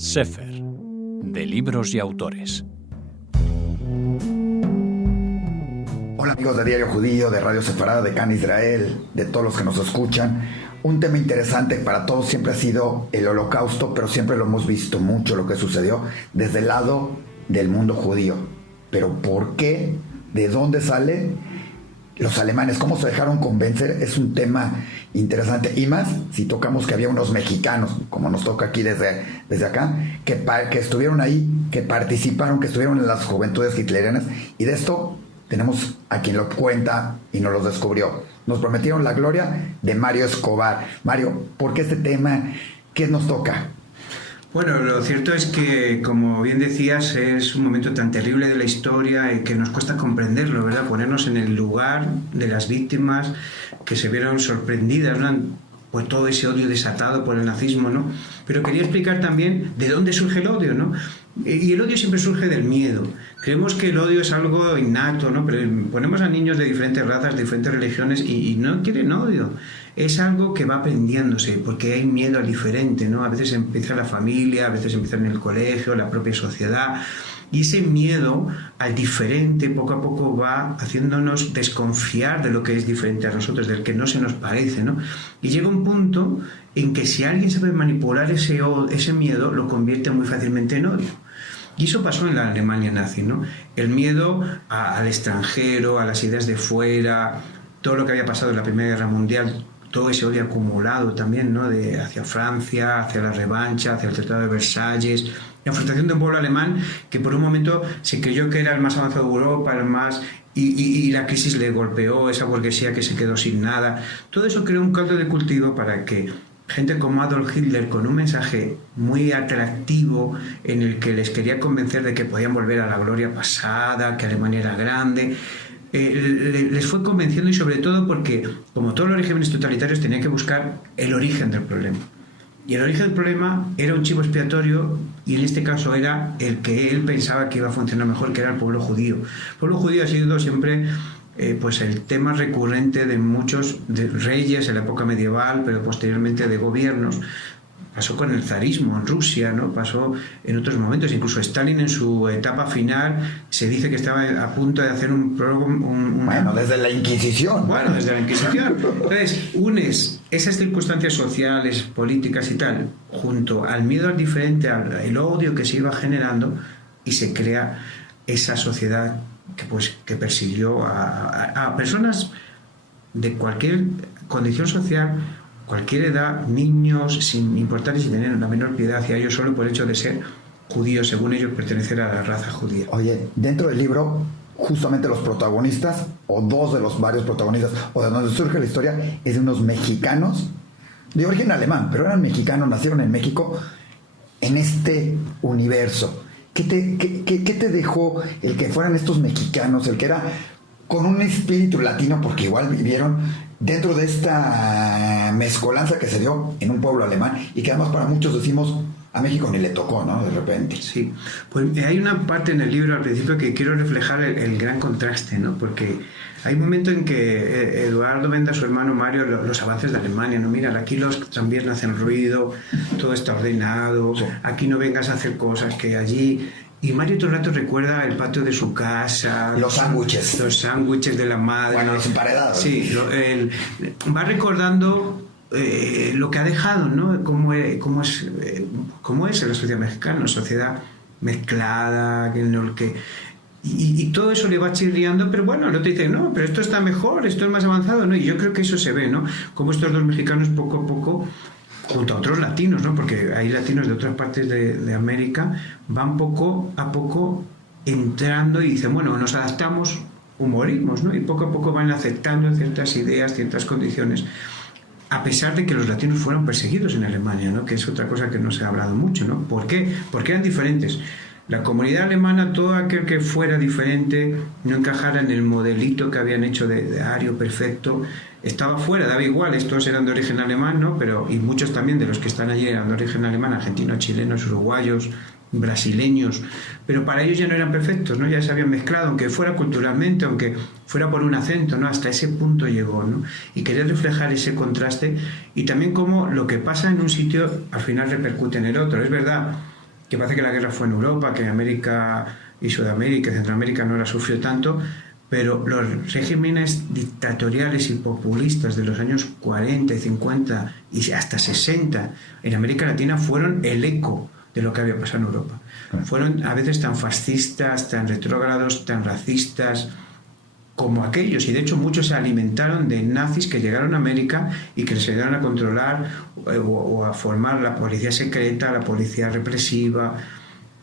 Sefer, de libros y autores. Hola amigos de Diario Judío, de Radio Sefará, de Can Israel, de todos los que nos escuchan. Un tema interesante para todos siempre ha sido el Holocausto, pero siempre lo hemos visto mucho lo que sucedió desde el lado del mundo judío. Pero ¿por qué? ¿De dónde sale? Los alemanes, ¿cómo se dejaron convencer? Es un tema interesante. Y más, si tocamos que había unos mexicanos, como nos toca aquí desde acá, que estuvieron ahí, que participaron, que estuvieron en las juventudes hitlerianas. Y de esto tenemos a quien lo cuenta y nos lo descubrió. Nos prometieron la gloria de Mario Escobar. Mario, ¿por qué este tema? ¿Qué nos toca? Bueno, lo cierto es que, como bien decías, es un momento tan terrible de la historia que nos cuesta comprenderlo, ¿verdad? Ponernos en el lugar de las víctimas que se vieron sorprendidas, ¿no? Pues todo ese odio desatado por el nazismo, ¿no? Pero quería explicar también de dónde surge el odio, ¿no? Y el odio siempre surge del miedo. Creemos que el odio es algo innato, ¿no? Pero ponemos a niños de diferentes razas, de diferentes religiones y no quieren odio. Es algo que va aprendiéndose porque hay miedo al diferente, ¿no? A veces empieza la familia, a veces empieza en el colegio, la propia sociedad. Y ese miedo al diferente poco a poco va haciéndonos desconfiar de lo que es diferente a nosotros, del que no se nos parece, ¿no? Y llega un punto en que si alguien sabe manipular ese miedo, lo convierte muy fácilmente en odio. Y eso pasó en la Alemania nazi, ¿no? El miedo al extranjero, a las ideas de fuera, todo lo que había pasado en la Primera Guerra Mundial, todo ese odio acumulado también, ¿no? Hacia Francia, hacia la revancha, hacia el Tratado de Versalles, la frustración de un pueblo alemán que por un momento se creyó que era el más avanzado de Europa, el más... Y la crisis le golpeó, esa burguesía que se quedó sin nada. Todo eso creó un caldo de cultivo para que gente como Adolf Hitler, con un mensaje muy atractivo en el que les quería convencer de que podían volver a la gloria pasada, que Alemania era grande, les fue convenciendo, y sobre todo porque, como todos los regímenes totalitarios, tenían que buscar el origen del problema. Y el origen del problema era un chivo expiatorio, y en este caso era el que él pensaba que iba a funcionar mejor, que era el pueblo judío. El pueblo judío ha sido siempre pues el tema recurrente de muchos de reyes en la época medieval, pero posteriormente de gobiernos. Pasó con el zarismo en Rusia, ¿no? Pasó en otros momentos, incluso Stalin en su etapa final se dice que estaba a punto de hacer Bueno, desde la Inquisición. Bueno, desde la Inquisición. Entonces, unes esas circunstancias sociales, políticas y tal, junto al miedo al diferente, al odio que se iba generando, y se crea esa sociedad que persiguió a personas de cualquier condición social, cualquier edad, niños, sin importar y sin tener la menor piedad hacia ellos, solo por el hecho de ser judíos, según ellos pertenecer a la raza judía. Oye, dentro del libro, justamente los protagonistas, o dos de los varios protagonistas, o de donde surge la historia, es de unos mexicanos, de origen alemán, pero eran mexicanos, nacieron en México, en este universo. ¿Qué te dejó el que fueran estos mexicanos, el que era con un espíritu latino, porque igual vivieron dentro de esta mezcolanza que se dio en un pueblo alemán, y que además para muchos decimos, a México ni le tocó, ¿no? De repente. Sí, pues hay una parte en el libro al principio que quiero reflejar el gran contraste, ¿no? Porque hay un momento en que Eduardo vende a su hermano Mario los avances de Alemania, ¿no? Mira, aquí los tranvías no hacen ruido, todo está ordenado, sí. Aquí no vengas a hacer cosas que allí... Y Mario todo el rato recuerda el patio de su casa, los sándwiches. Los sándwiches de la madre. Bueno, los emparedados. Sí, va recordando lo que ha dejado, ¿no? Cómo es la sociedad mexicana, una sociedad mezclada, y todo eso le va chirriando, pero bueno, el otro dice, no, pero esto está mejor, esto es más avanzado, ¿no? Y yo creo que eso se ve, ¿no? Como estos dos mexicanos poco a poco, junto a otros latinos, ¿no? Porque hay latinos de otras partes de América, van poco a poco entrando y dicen, bueno, nos adaptamos o morimos, ¿no? Y poco a poco van aceptando ciertas ideas, ciertas condiciones, a pesar de que los latinos fueron perseguidos en Alemania, ¿no? Que es otra cosa que no se ha hablado mucho, ¿no? ¿Por qué? Porque eran diferentes. La comunidad alemana, todo aquel que fuera diferente, no encajara en el modelito que habían hecho de ario perfecto, estaba fuera, daba igual. Estos eran de origen alemán, ¿no? Y muchos también de los que están allí eran de origen alemán, argentinos, chilenos, uruguayos, brasileños, pero para ellos ya no eran perfectos, ¿no? Ya se habían mezclado, aunque fuera culturalmente, aunque fuera por un acento, ¿no? Hasta ese punto llegó, ¿no? Y quería reflejar ese contraste, y también cómo lo que pasa en un sitio al final repercute en el otro. Es verdad que parece que la guerra fue en Europa, que América y Sudamérica, Centroamérica no la sufrió tanto, pero los regímenes dictatoriales y populistas de los años 40 y 50 y hasta 60 en América Latina fueron el eco de lo que había pasado en Europa. Fueron a veces tan fascistas, tan retrógrados, tan racistas como aquellos, y de hecho muchos se alimentaron de nazis que llegaron a América y que les ayudaron a controlar o a formar la policía secreta, la policía represiva.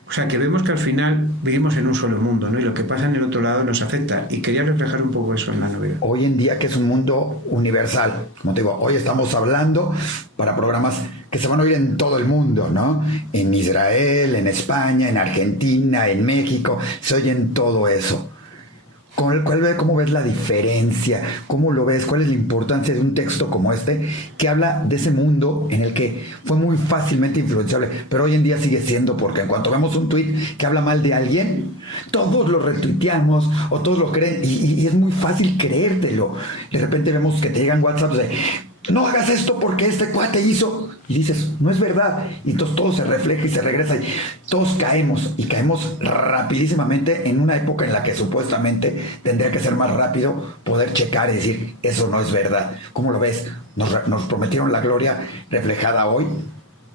O sea, que vemos que al final vivimos en un solo mundo, ¿no? Y lo que pasa en el otro lado nos afecta. Y quería reflejar un poco eso en la novela. Hoy en día, que es un mundo universal, como te digo, hoy estamos hablando para programas que se van a oír en todo el mundo, ¿no? En Israel, en España, en Argentina, en México, se oye en todo eso. ¿Cómo ves la diferencia? ¿Cómo lo ves? ¿Cuál es la importancia de un texto como este que habla de ese mundo en el que fue muy fácilmente influenciable, pero hoy en día sigue siendo, porque en cuanto vemos un tuit que habla mal de alguien, todos lo retuiteamos o todos lo creen y es muy fácil creértelo. De repente vemos que te llegan WhatsApp de no hagas esto porque este cuate hizo, y dices, no es verdad, y entonces todo se refleja y se regresa y todos caemos rapidísimamente en una época en la que supuestamente tendría que ser más rápido poder checar y decir, eso no es verdad. ¿Cómo lo ves? Nos prometieron la gloria reflejada hoy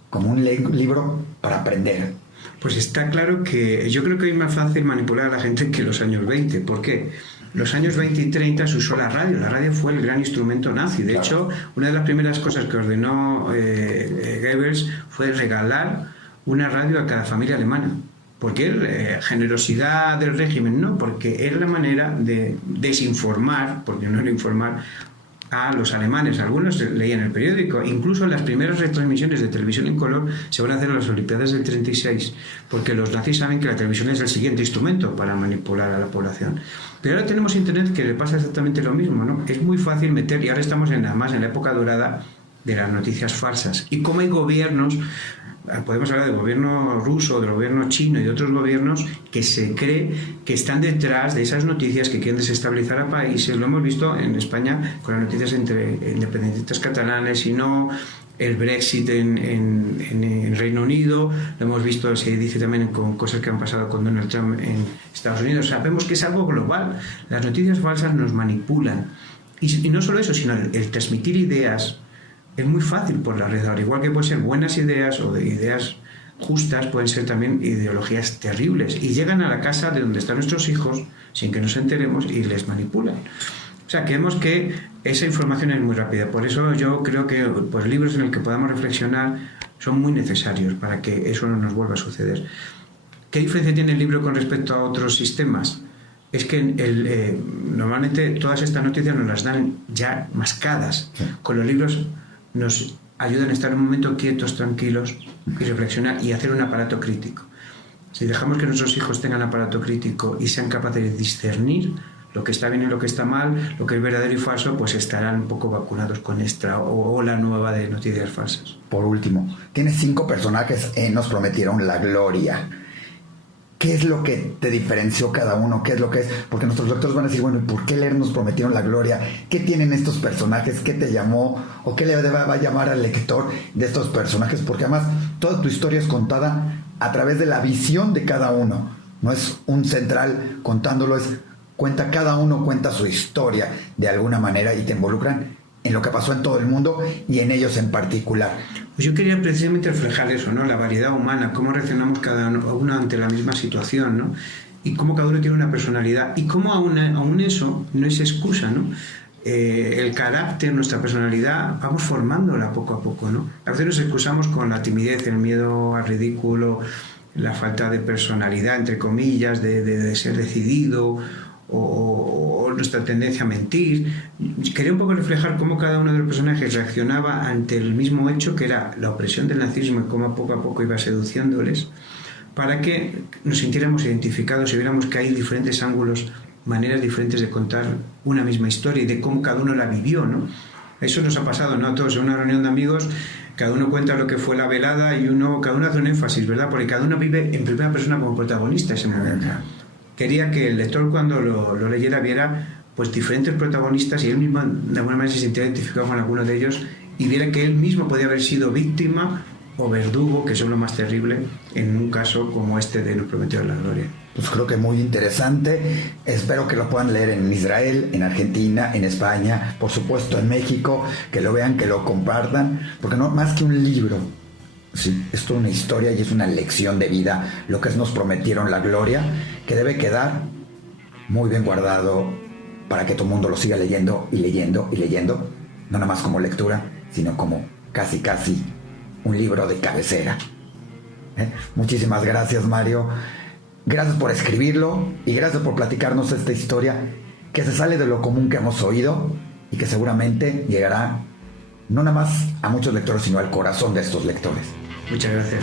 como un libro para aprender. Pues está claro que yo creo que es más fácil manipular a la gente que los años 20. ¿Por qué? Los años 20 y 30 se usó la radio. La radio fue el gran instrumento nazi. De hecho, una de las primeras cosas que ordenó Goebbels fue regalar una radio a cada familia alemana. ¿Por qué? Generosidad del régimen, no, porque era la manera de desinformar, porque no era informar, a los alemanes. Algunos leían el periódico. Incluso las primeras retransmisiones de televisión en color se van a hacer en las Olimpiadas del 36, porque los nazis saben que la televisión es el siguiente instrumento para manipular a la población. Pero ahora tenemos internet, que le pasa exactamente lo mismo, ¿no? Es muy fácil meter, y ahora estamos además en la época dorada de las noticias falsas. Y como hay gobiernos, podemos hablar del gobierno ruso, del gobierno chino y de otros gobiernos que se cree que están detrás de esas noticias que quieren desestabilizar a países. Lo hemos visto en España con las noticias entre independentistas catalanes y no, el Brexit en Reino Unido, lo hemos visto, se dice también con cosas que han pasado con Donald Trump en Estados Unidos. Sabemos que es algo global. Las noticias falsas nos manipulan. Y no solo eso, sino el transmitir ideas es muy fácil por la red. Al igual que pueden ser buenas ideas o de ideas justas, pueden ser también ideologías terribles. Y llegan a la casa de donde están nuestros hijos sin que nos enteremos y les manipulan. O sea, que vemos que esa información es muy rápida. Por eso yo creo que pues, libros en los que podamos reflexionar son muy necesarios para que eso no nos vuelva a suceder. ¿Qué diferencia tiene el libro con respecto a otros sistemas? Es que normalmente todas estas noticias nos las dan ya mascadas. Con los libros nos ayudan a estar un momento quietos, tranquilos y reflexionar y hacer un aparato crítico. Si dejamos que nuestros hijos tengan aparato crítico y sean capaces de discernir lo que está bien y lo que está mal, lo que es verdadero y falso, pues estarán un poco vacunados con esta ola nueva de noticias falsas. Por último, tienes 5 personajes, nos prometieron la gloria. ¿Qué es lo que te diferenció cada uno? ¿Qué es lo que es? Porque nuestros lectores van a decir, bueno, ¿y por qué leer Nos prometieron la gloria? ¿Qué tienen estos personajes? ¿Qué te llamó? ¿O qué le va a llamar al lector de estos personajes? Porque además toda tu historia es contada a través de la visión de cada uno. No es un central contándolo, cada uno cuenta su historia de alguna manera y te involucran en lo que pasó en todo el mundo y en ellos en particular. Pues yo quería precisamente reflejar eso, ¿no? La variedad humana, cómo reaccionamos cada uno ante la misma situación, ¿no? Y cómo cada uno tiene una personalidad y cómo aún eso no es excusa, ¿no? El carácter, nuestra personalidad, vamos formándola poco a poco, ¿no? A veces nos excusamos con la timidez, el miedo al ridículo, la falta de personalidad, entre comillas, de ser decidido, o nuestra tendencia a mentir. Quería un poco reflejar cómo cada uno de los personajes reaccionaba ante el mismo hecho, que era la opresión del nazismo, y cómo poco a poco iba seduciéndoles, para que nos sintiéramos identificados y viéramos que hay diferentes ángulos, maneras diferentes de contar una misma historia y de cómo cada uno la vivió, ¿no? Eso nos ha pasado, ¿no? Todos en una reunión de amigos, cada uno cuenta lo que fue la velada y cada uno hace un énfasis, ¿verdad? Porque cada uno vive en primera persona como protagonista ese momento. Quería que el lector, cuando lo leyera, viera pues diferentes protagonistas y él mismo de alguna manera se sintiera identificado con alguno de ellos y viera que él mismo podía haber sido víctima o verdugo, que son lo más terrible en un caso como este de Nos prometió la gloria. Pues creo que muy interesante. Espero que lo puedan leer en Israel, en Argentina, en España, por supuesto en México, que lo vean, que lo compartan, porque no más que un libro, sí, es toda una historia y es una lección de vida, lo que es Nos prometieron la gloria, que debe quedar muy bien guardado para que todo el mundo lo siga leyendo y leyendo y leyendo, no nada más como lectura, sino como casi un libro de cabecera. Muchísimas gracias, Mario. Gracias por escribirlo y gracias por platicarnos esta historia que se sale de lo común que hemos oído y que seguramente llegará no nada más a muchos lectores, sino al corazón de estos lectores. Muchas gracias.